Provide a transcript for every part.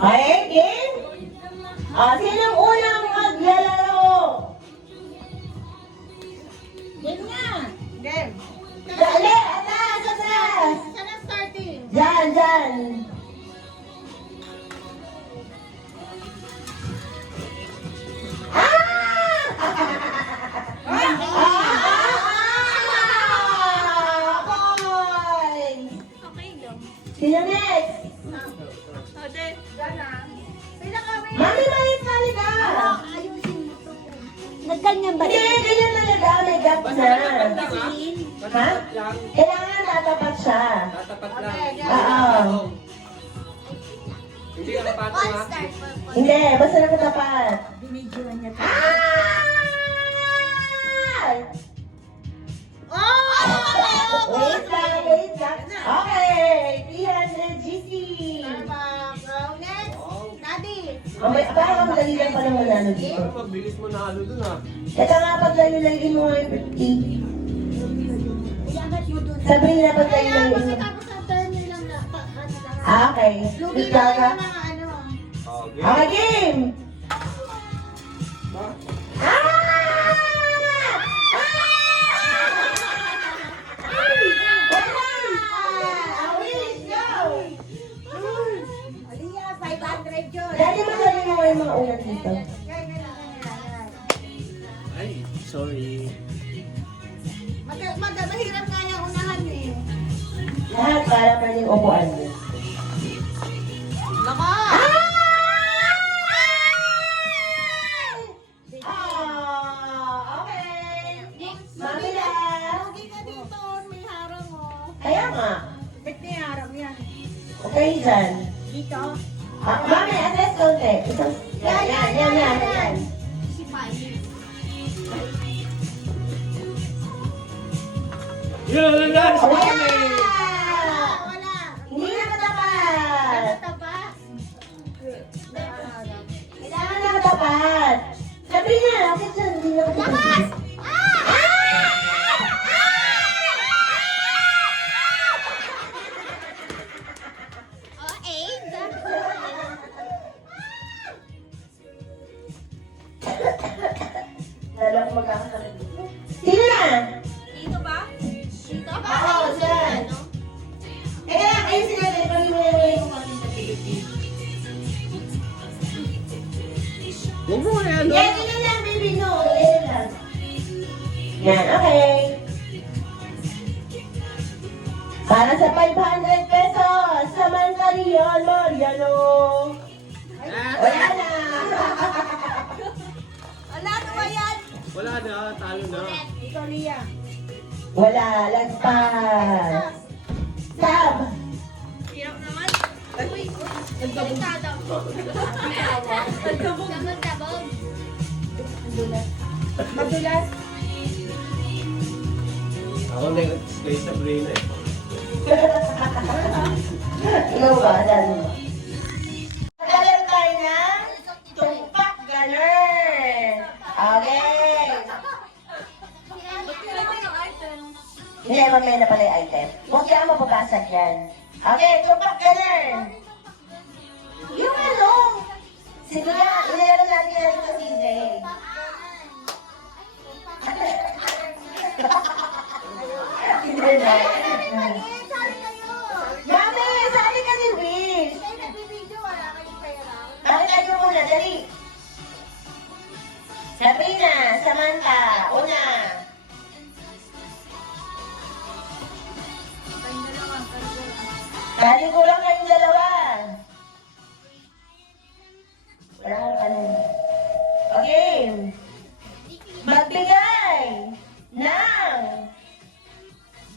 Okay, game? Sinong unang maglalaro? Game nga. Game. Dali, atas, atas! Saan ang starting? Diyan, diyan. Points! Okay lang. Sino next? Ate. Gana. Sino kami? Mami, maliit na liga! Ayusin mo to. Nagganyan ba? Hindi, ganyan talaga. May gap na. Pasilin. Ha? Kailangan natapat siya. Tatapat lang. Oo. Hindi ka napatong All ha? start. Hindi, basta nakatapat. Binidyoan niya to. Ah! Wait lang, wait lang. Okay, 300 GC. Starbucks. Next. Daddy. Parang madali lang pa naman ano dito. Parang mabilis mo na ano dun ha. Ito nga, paglayo-layoin mo nga yung 50. Iangat mo dun. Sabrina, Kaya paglayo-layoin mo. pagkatapos ng turn nilang ano lang. Okay. Lugi Ikaw na ka. yung mga ano. Okay. Okay, game! Ba? Aliyah, 500 yun. Dali mo sabi mo yung mga ulan dito. Yan. Ay, sorry. Mahirap nga yung unahan eh. Lahat para pa yung upuan mo. Nako! Okay. Mami Mami na. Lugi ka dito. May harang oh. Kaya nga. Ba't may harang yan? Okay dyan. Dito? Mami, address konti. Isang... Yan. Si Pai. Yun, lang sa Wala! kami. Wala. Hindi na katapat. Ano ba? Kailangan na katapat. Sabi na, bakit dyan? Hindi na katapat. Oh, aid. Lalo ko magkakasalit. Sino na? Dito ba? Dito? Oo, dyan. Kaya, ayun sila din. Pag-iwalay mo kami sa Pilipinas. Huwag mo kaya ano? Yan, ganyan lang, baby, no. Ganyan lang. Yan, okay. Para sa 500 pesos, Samantarion Mariano. Wala na. Wala na ba yan? Wala na, talo na. Ito, Lia. Wala, lagpas. Sab. Hirap naman. Uy, delikado. Sabog. Madulas. Ako nag-stay sa brain eh. Ikaw ba? Dali mo. Maglalaro tayo ng tumpak ganun. Okay. Hindi, mamaya na pala yung item. Huwag kaya mapapasag yan. Okay, tumpak ganun. Yung ano? Sige nga, ilalaro natin yan sa CJ. Hindi na. Sali kayo. Mami, sabi ka ni Wish. Kayo nagbibideo, wala kayong pera. Pakita niyo muna, dali. Sabrina, Samantha, una. Kali ko lang kayong dalawa. Wala kang kanin. Okay. Magbigay ng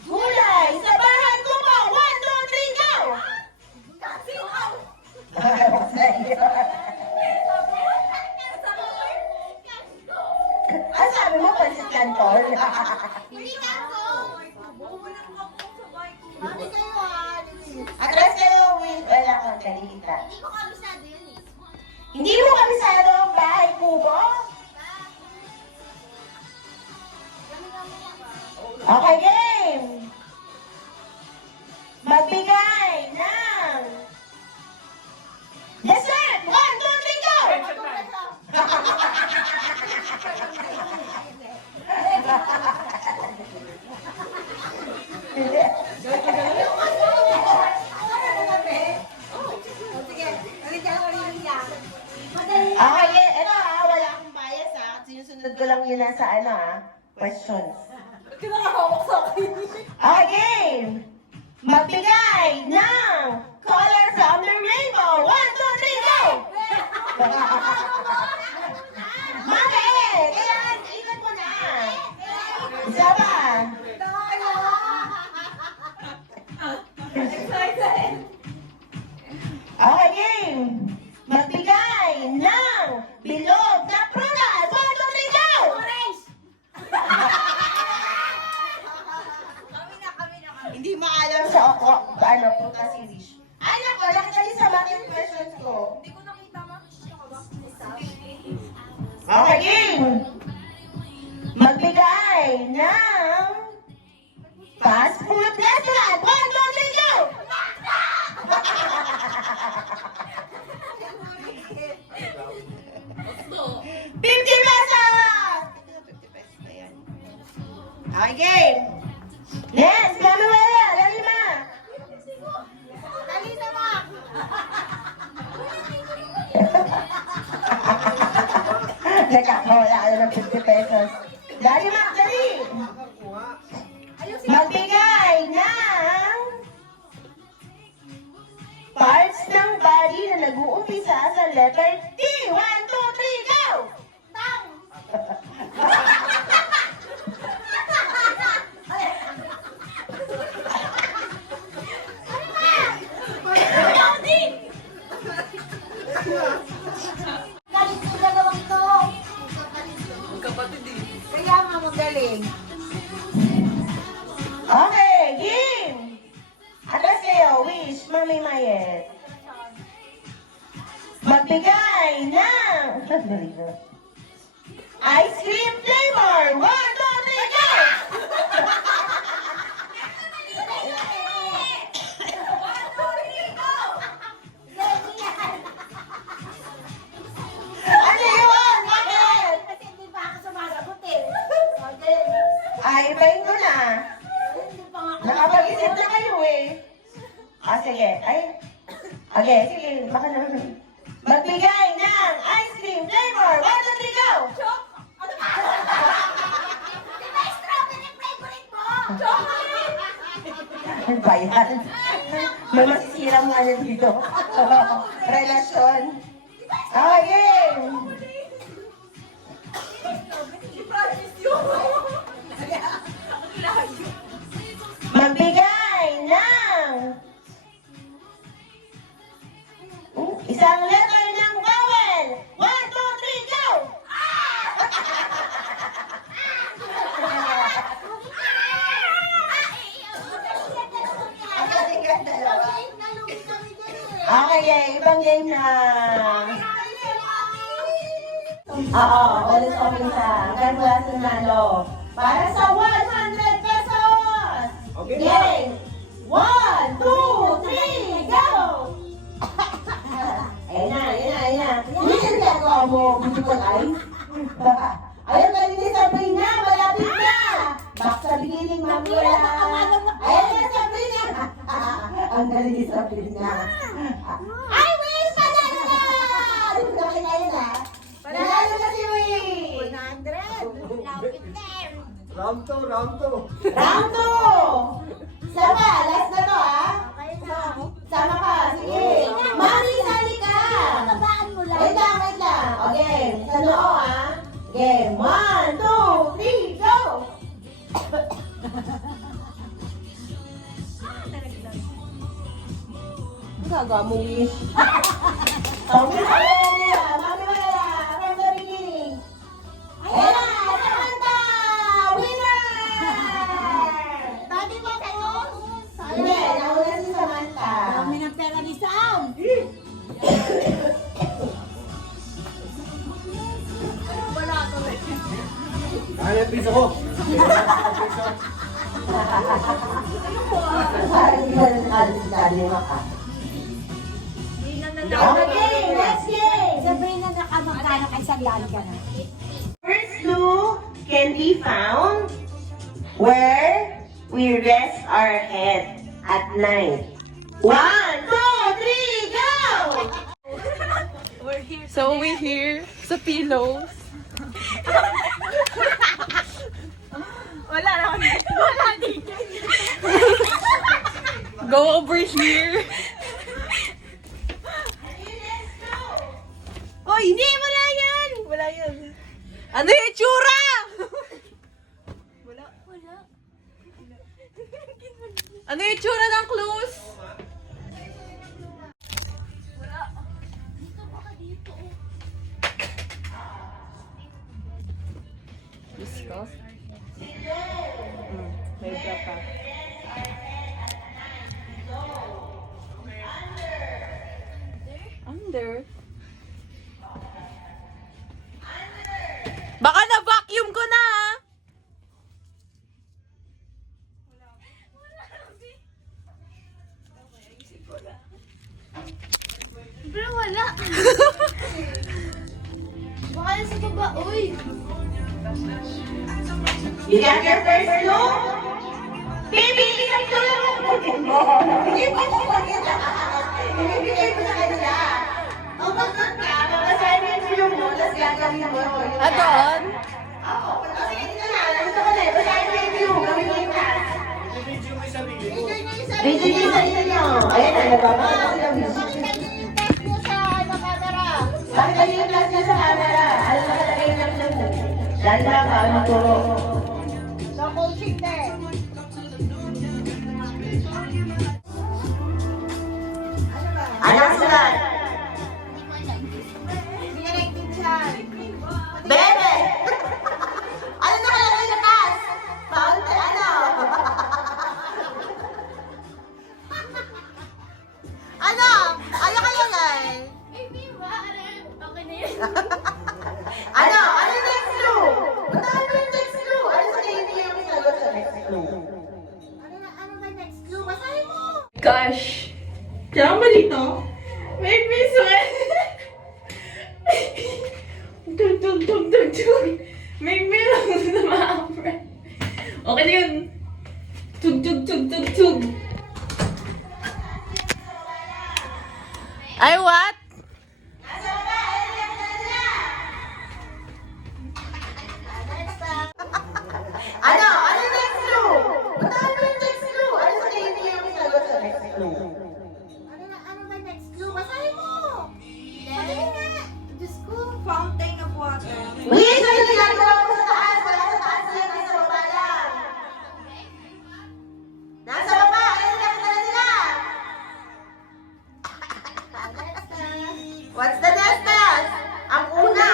gulay sa bahay ko po. 1, 2, 3, go! Ang sabi mo, pansit canton. Mami kayo ah. Atras ka lang, Will. Wala akong kalita. Hindi ko kabisado yun eh. Hindi mo kabisado ang bahay kubo? Okay, game! Magbigay ng dessert! Hindi. Sige, ulit ako rin niya. Okay, ito wala akong bias sinusunod ko lang yun nasa questions. Kinakahawak sa akin. Okay, game! Magbigay ng color from the rainbow! 1, 2, 3, go! Mami! Kailangan, ikot mo na! Isa pa! Okay, game! Magbigay ng bilog na prutas! 1, 2, 3, go! Hindi maalam sa prutas English. Ay, nako, nakita niyo sa bakit questions ko. Hindi ko nakita ma. Okay, game! Magbigay ng fast food restaurant! 1, 2, 3, go! 50 pesos! 50 pesos na yan. Okay, game! Next, Mami Wala, dali ma! Dali na, ma. Nakakawala ka ng 50 pesos. Dali ma, dali! Magbigay ng parts ng body na nag-uumpisa sa letter T. 1, 2, 3, go! Tang. Galit ko dalawang to. Kaya nga magaling. Okay, game! Atras kayo, wish, Mami Mayet. Magbigay ng ice cream flavor! 1, 2, 3, go! Ano yun? Bakit? Kasi hindi pa ako sumasagot eh. Okay. Ay, ibahin ko na. Hindi pa nga ako. Nakapag-isip na kayo eh. Sige. Ay. Okay, sige. Baka naman. Magbigay ng ice cream flavor! 1, 2, 3, go! Ano ba? Di ba strawberry favorite mo? Chocolate! Ano ba yan? May masisira mo ano dito. Relasyon. Okay. Magbigay ng isang letter ng vowel. 1, 2, 3, go! Okay, ibang game na. Oo, ulit kami sa Garbulas Nalo. Para sa 100 pesos! Okay na. Game! 1, 2, 3, go! Ayun na, ayun na, ayun na. Hindi yung ginagawa mo, beautiful eyes. Ayun, galing ni Sabrina, malapit na! Back sa beginning, Mamula. Ayun na, Sabrina! Ang galing ni Sabrina. Ay, Will! Panalo na! Di ko na kinaya na. Panalo na si Will! 100. Lapit na. Round 2, round 2. Round 2! Sama, last na to, ha? Okay na. Sama ka, sige. Mami, sali ka! Tabaan mo lang. Wait lang, wait lang. Okay, sa noo, ha? Game, 1, 2, 3, go! Ang gagawa mo, Wish? Mami, Mami, wala. From the beginning. Ayan na, Samantha! Winner! Dati mo kayo. Hindi, nauna si Samantha. Dami ng pera ni Sam. Wala tuloy. Kaya yung piso ko. Parang hindi na nanalo si Daddy Maka. Okay, next game! Sabrina, nakamagkano kay Sandali ka na. First clue can be found where we rest our head at night. 1, 2, 3, go! So we here sa pillows. Wala dito. Go over here. Oh, hindi! Wala yan! Wala yan. Ano yung itsura? Wala. Ano yung itsura ng clothes? Disco? May bra pa. Under? Baka na-vacuum ko na ah! Bro, wala. Baka nasa baba, uy. You got your first clue? Baby, isang clue lang ang bukit mo. Hindi mo ko makita. Ibibigay ko sa kanila. O bakit ka, babasahin mo yung clue mo, tapos gagawin mo. Doon? Oo, kasi hindi ka na. Gusto ko na eh. Basahin mo yung clue. Gawin mo yung task. Video mo yung sarili mo. Video niyo yung sarili niyo. Ayan na, nababasa sila. Bakit kayo yung class niya sa camera? Ano nakalagay ng clue? Dahil lang, magturo. Anong sulat? Bebe! Ano nakalagay na taas? Paunti, ano? Ano? Ano kalagay? Baby, ba? Okay na yun. Ano? Ano yung next clue? Ano yung next clue? Ano sa kayo hindi yung sagot sa next clue? Ano ba next clue? Basahin mo. Gosh! Kaya mali to? Make me sweat! Tug, tug, tug, tug, tug. Make me lose na ma-apre. Okay na yun. Tug, tug, tug, tug, tug. Ay, what? Ano? Ano yung next clue? Ano yung next clue? Ano sa kayo hindi yung sagot sa next clue? Ano ba next clue? Basahin mo. Basahin nga. Diyos ko. Fountain of water. Wait! Ano yung ginagawa mo sa taas? Wala sa taas yan. Nasa baba lang. Nasa baba! Ayun lang na nila! What's the next task? Ang una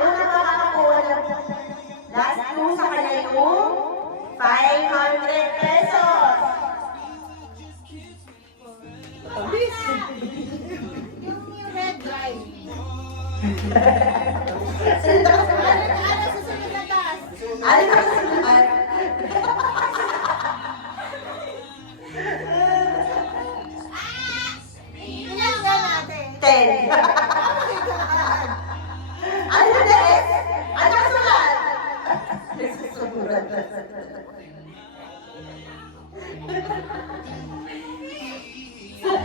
makakakuha ng last clue sa kanya yung 500 pesos. Yung red drive. Sunod ka sa Ano susunod na task? Ano ka sa sunod? Ilan na natin? 10. Ano na next? Ano ka sulat?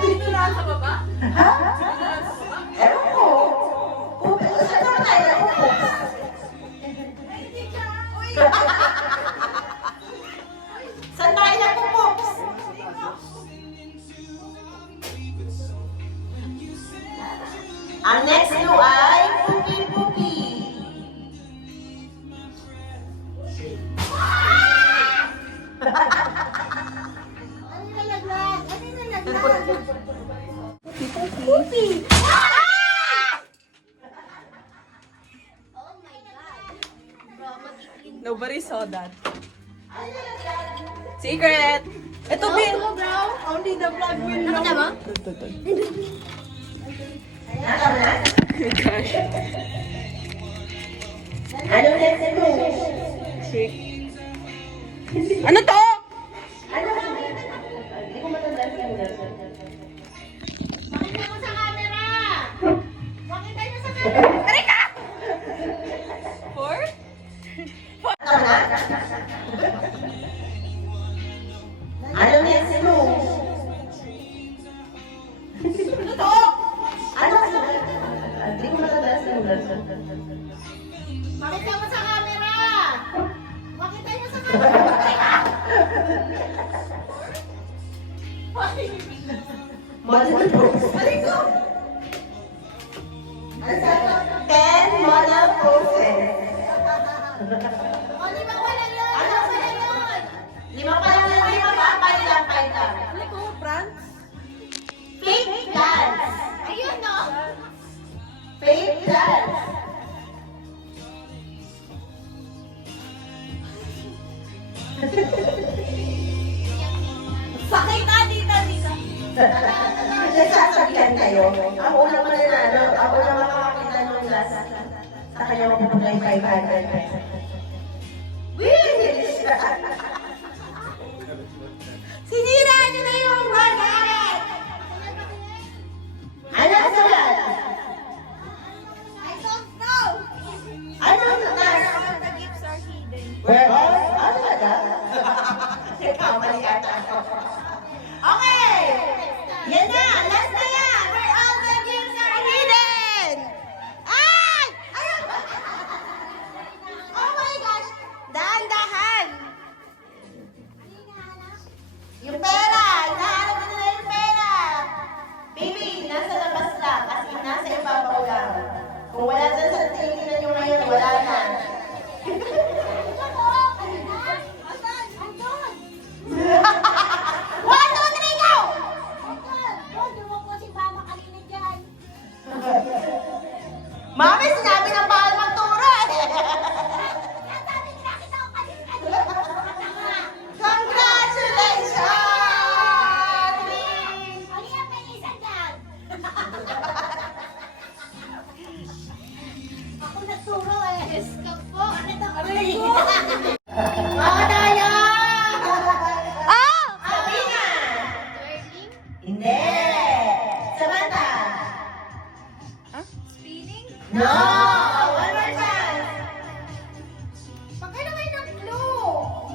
Dito na sa baba? Ewan ko. Saan naman tayo nakupo? Saan tayo nakupo? Ang next clue ay Puki-Puki. Ano yung nalaglag? Ano yung nalaglag? Oh my God. Bro, matikin. Nobody saw that. Secret! Ito, Bin! Bro, Only the vlog will know. nakita mo? Nasa mo na? Gosh. Ano next clue? Ano to? Ano? Hindi ko matandaan sa lugar. Pakita mo sa camera! Pakita niyo sa camera! Four? Ano na? Model proof. 10 model proofs. O, di ba wala yun? Ano? Wala yun. Lima pa lang, lima pa. Pailan. Ano ko, France? Fake dance. Ayun, no? Fake dance. Sakit na, dito. Nagsasakyan kayo. Ang unang mananalo, ang unang makakakita ng last sa kanya mapupunta yung 500 pesos. Wish! Sinira niyo na yung wallet! Ano ang sulat? I don't know! Ano ang sulat? The gifts are hidden. Where all? Ano talaga? Kamali ata. Okay! Yan na! Last na yan! Where all the gifts are hidden! Ay! Ayun! Oh my gosh! Dahan-dahan! Yung pera! Hinahanap ko na yung pera! Baby, nasa labas lang kasi nasa ibabaw lang. Kung wala dyan sa tinginan nyo ngayon, wala na. One, two, three, go! Mami, sinabi ng bawal magturo eh. Congratulations! Ako nagturo eh. Mga daya! Sabina! Hindi! Samantha! No! One more chance! Pakailan kayo ng clue!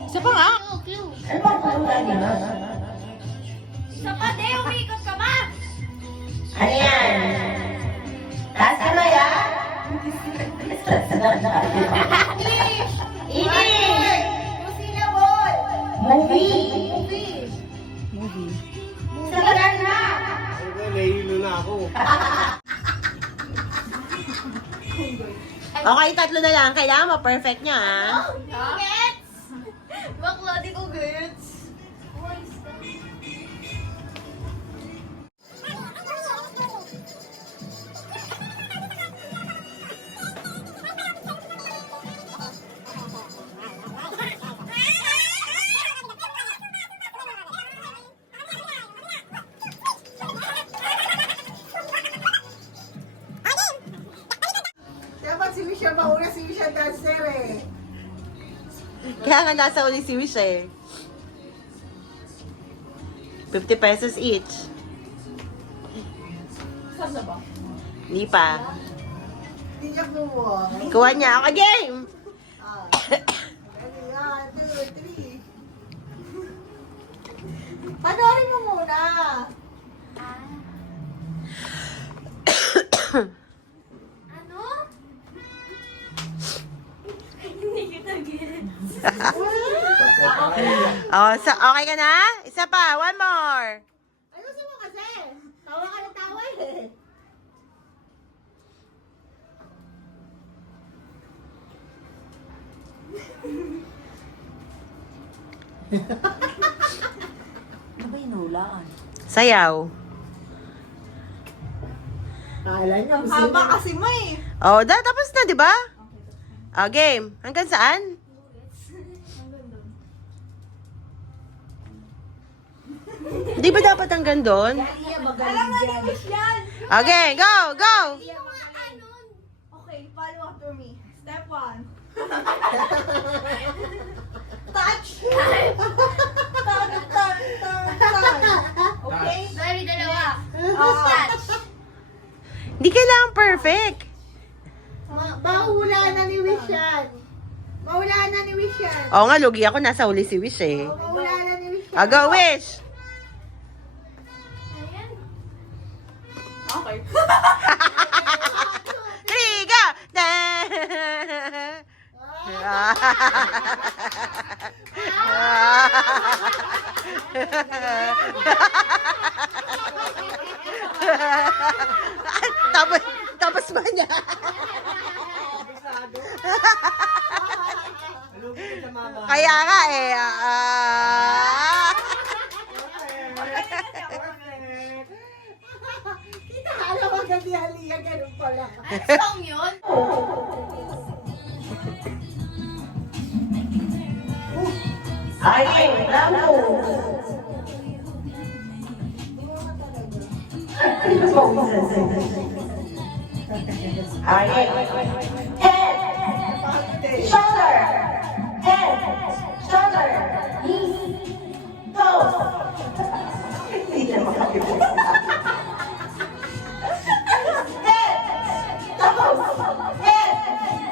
Isa pa nga. Ano bang kulungan niyo? Isa pa, de, umikot ka ba? Ano yan? Taas kamay ah! English! English! Two syllable! Movie! Sabagan na! Nahihilo na ako. Okay, tatlo na lang. Kailangan ma-perfect niya ah. Gets? Bakla, di ko gets. Dapat si Michelle mauna, si Michelle dancer eh. Kaya nga nasa uli si Wish eh. 50 pesos each. Saan na ba? Hindi pa. Hindi niya kumuha. Kuha niya ako game! Ah. Ano yan? 2, 3. Panoorin mo muna. Ano? Hindi kita gets. Oh, so, okay ka na? Isa pa, one more. Ayusin mo kasi. Tawa ka ng tawa eh. Ano ba hinulaan? Sayaw. Kala niya. Haba kasi mo eh. Oh, tapos na, di ba? Oh, game. Hanggang saan? Di ba dapat hanggang doon? Alam na ni Miss yan. Okay, go, go! Yung mga ano. Okay, follow after me. Step 1. Touch. Touch. Okay? Sorry, dalawa. Touch. Hindi kailangan perfect. Mahula na ni Wish yan. Mahula na ni Wish yan. Oo nga, lugi ako. Nasa uli si Wish eh. Mahula na ni Wish yan. Ah, go, Wish! Ayan. Okay. 3, go! Tapos ba niya? Halugin sa mama. Kaya nga eh. Kita alam mo gabi haliya, ganun pala. Song yun? Ay, naku. Ay, head, shoulder, head, shoulder, knees, toes. Hindi na makakita. Head, toes, head,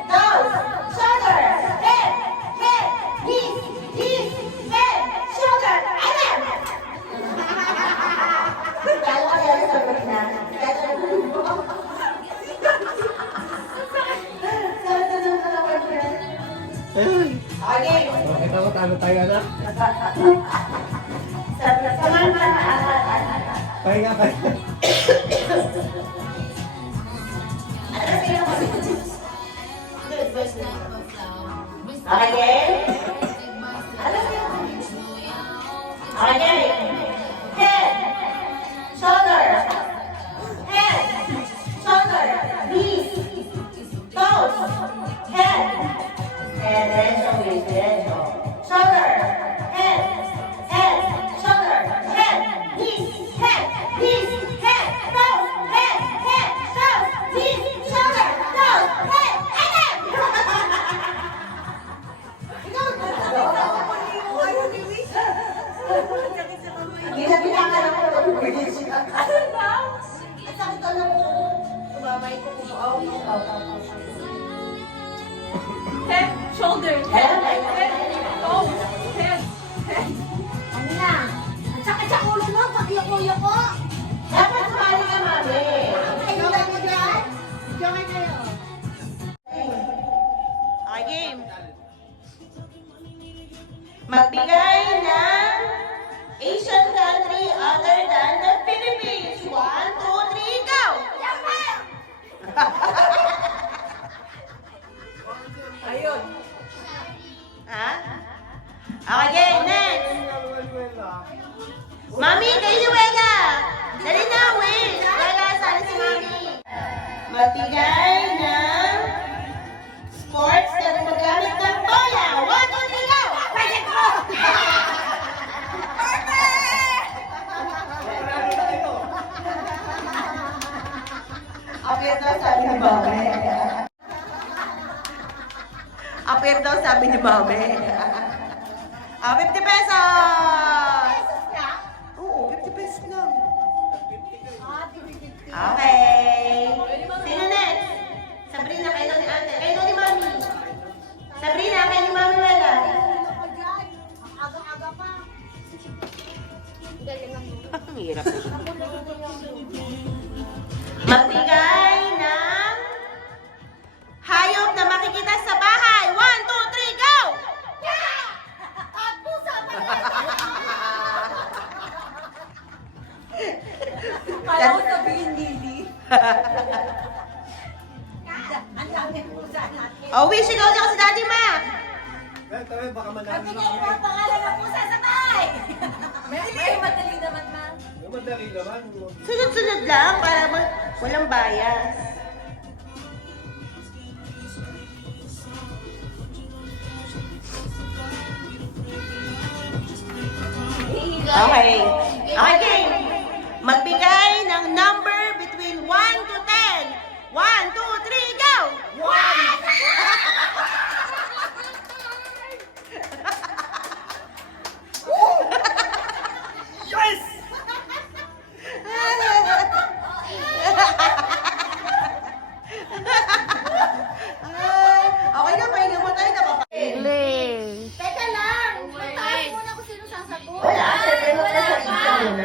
toes, shoulder, head, knees, head, shoulder, alam! Kala ko yan sa na. Okay. Kita mo, talo tayo na. Pahinga, pahinga. Okay. Okay. Head, shoulder, head, shoulder, knees, toes, head, and derecho, please, derecho. Shoulder, head, shoulder, head, knees, toes, head, toes, knees, shoulder, toes, head, Ginabilangan ako ng buwis. Ano ba? At sakit ko lang po. Tumamay ko kung Head, shoulder, head, toes, head. Ano na? Ang sakit sa ulo mo pag yoko-yoko. Dapat sumali ka, mami. Ayun lang mo dyan. Join kayo. Okay, game. Magbigay ng Asian country other than the Philippines. 1, 2, 3, go! Ayun. Ha? Okay, next. Mami, kay Luwega! Dali na, wait! Wala, sana si Mami. Magbigay ng sports na gumagamit ng bola. 1, 2, 3, go! Apir daw sabi ni Mami. Apir daw sabi ni Mami. 50 pesos! Oo, 50 pesos lang. Okay. Sino next? Sabrina, kayo ni ate. Kayo ni Mami. Sabrina, kayo ni Mami Wela. Aga-aga pa. Ang hirap. Magbigay ng hayop na makikita sa bahay. 1, 2, 3, go! At pusa pa Kala ko sabihin Lily. Ang dami pusa natin. Oh, wish, ikaw dyan si Daddy Mac. Tayo, baka manalo Sige, na ito ang pangalan ng pusa sa bahay. May madali naman, ma. Madali naman. Sunod-sunod lang para walang bias. Okay. Okay, game. Magbigay ng number between 1 to 10. 1, 2, 3, go! 1! Yes! Okay na, pahinga mo tayo. Teka lang. Magtaas muna kung sino sasagot. Wala,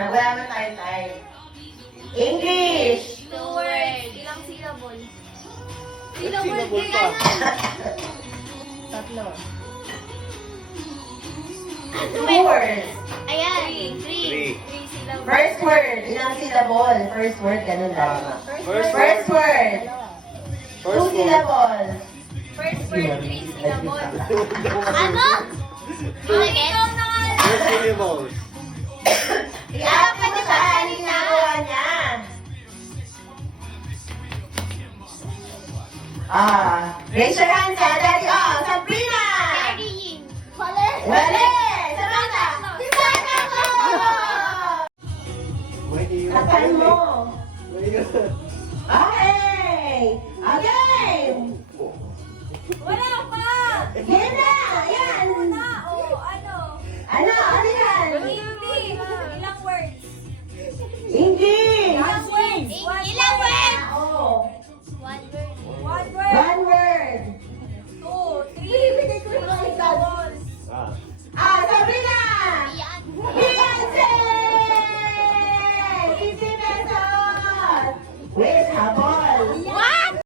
wala na tayo tayo. English! 2 words. Ilang syllable? Syllable Syllable. pa. Tatlo. Two words. Ayan. Three. First word. Ilang syllable? First word, ganun lang. First First word. Two word. syllable. First word, 3 syllable. Ano? Ikaw na nga. First syllables. Iyak mo sa aling nagawa niya. Raise your hands, Daddy. Sabrina! Carrying. Mali. Wale! Samantha! May iyo. Tapan mo. May iyo. Okay! Again! Wala pa. Yan na! Yan! Ano? Ano yan? Ilang words? English! Ilang words? Ilang words? Oo. One word. One word. 2, 3. Syllables. Sabrina! Yan. Beyonce! 50 pesos! Wait, habol! What?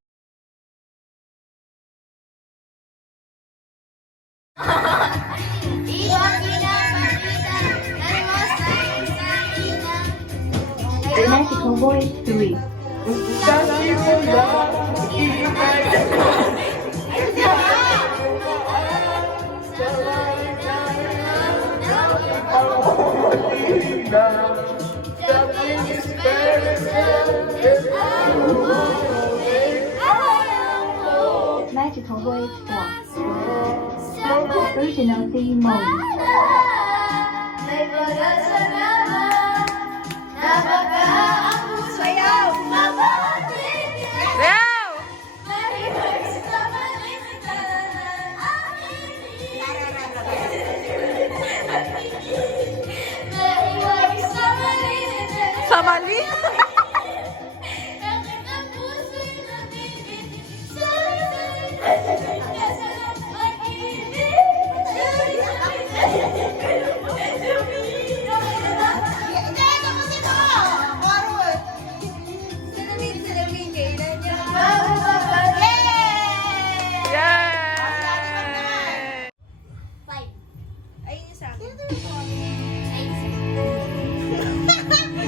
Magical Voice 3. Magical Voice 4. Original theme mode. Samali?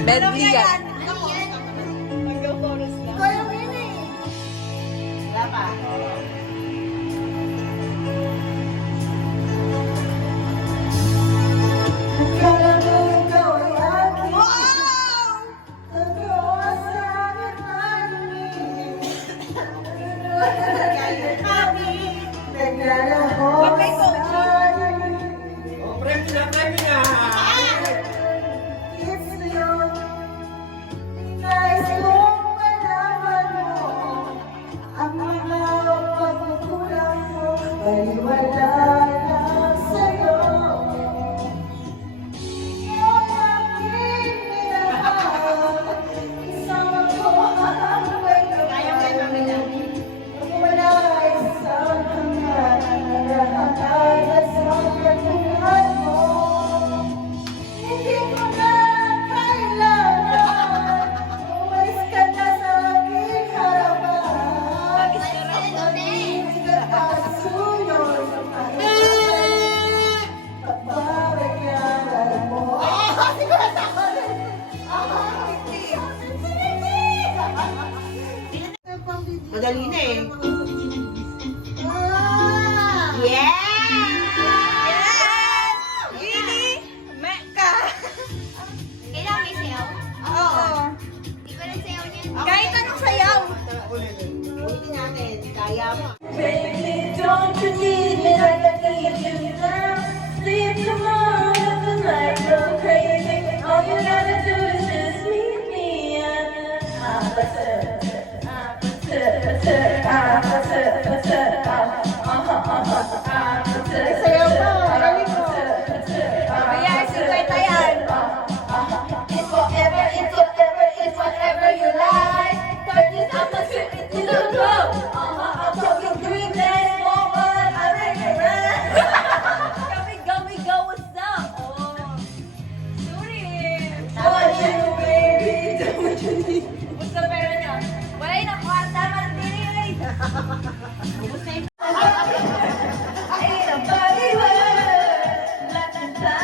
Medley yan. Wala pa. Premyo na, premyo na. Madali na eh. Yeah! Kailangan may sayaw? Oo. Di ba nagsayaw niyan? Kahit anong sayaw. Ulitin natin. Kaya mo. Baby, don't you need me like I need you now? Leave tomorrow, let the night go crazy. All you gotta do is just meet me at Sayaw mo. Galing mo. Kaya, 50 yan. It's whatever, it's whatever, it's whatever you like. Turkeys, I'm a trip into the club. I'm talking green land, woman, I recognize. Gummy, go, what's up? Oh, sorry. Want you, baby, do what you need. Gusto na pera niya. Wala yun ang kwarta, Martin. Ubus na yun. I need a body work. La, la, la.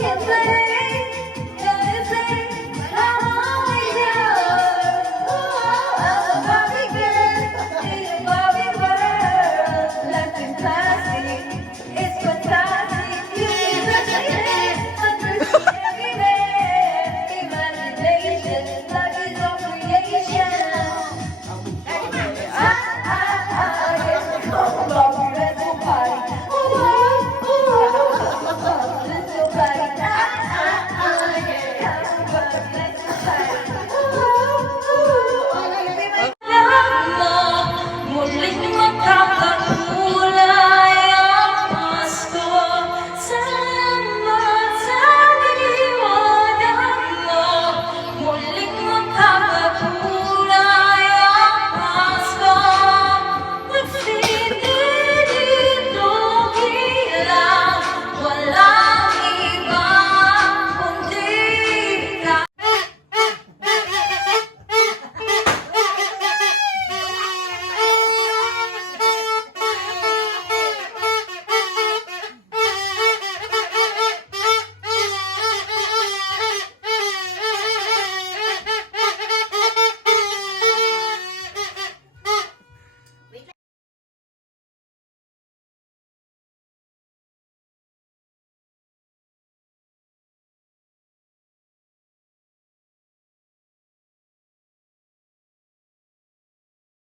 can play.